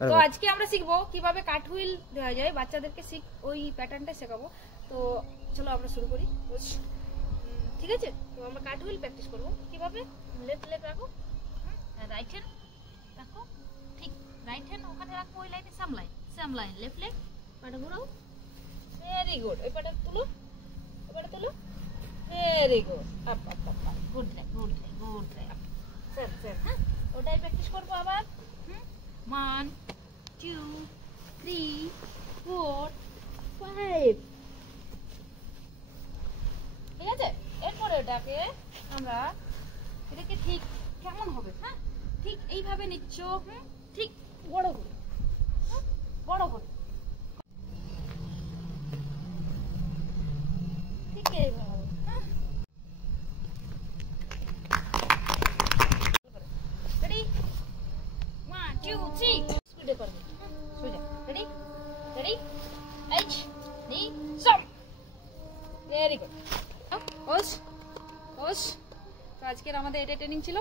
তো আজকে আমরা শিখবো কিভাবে কাট হুইল দেওয়া যায়, বাচ্চাদেরকে ওই প্যাটার্নটা শেখাবো। তো চলো আমরা শুরু করি। ঠিক আছে, তো আমরা কাট হুইল প্র্যাকটিস করবো কিভাবে। লেফট লেগ রাখো, রাইট হ্যান্ড রাখো, ঠিক রাইট হ্যান্ড ওখানে রাখো, ওই লাইনে সেম লাইন, লেফট লেগ পাটা ঘোরাও, ভেরি গুড। ওই পাটা তুলো, ওই পাটা তুলো, very good. Up up up, good try, good try, good try. Same same, হ্যাঁ ওটাই প্র্যাকটিস করবো আবার। 1 2 3 4 5, ঠিক আছে। এরপরে ওটাকে আমরা এটাকে ঠিক কেমন হবে, হ্যাঁ ঠিক এইভাবে নিচ্ছ, ঠিক বড় করে, বড় করে, ঠিক এইভাবে, হ্যাঁ রেডি 1 2 3, স্পিডে করবে, সোজা, রেডি রেডি, এইচ নি সাম, ভেরি গুড। ওস ওস, তো আজকের আমাদের এটা ট্রেনিং ছিল।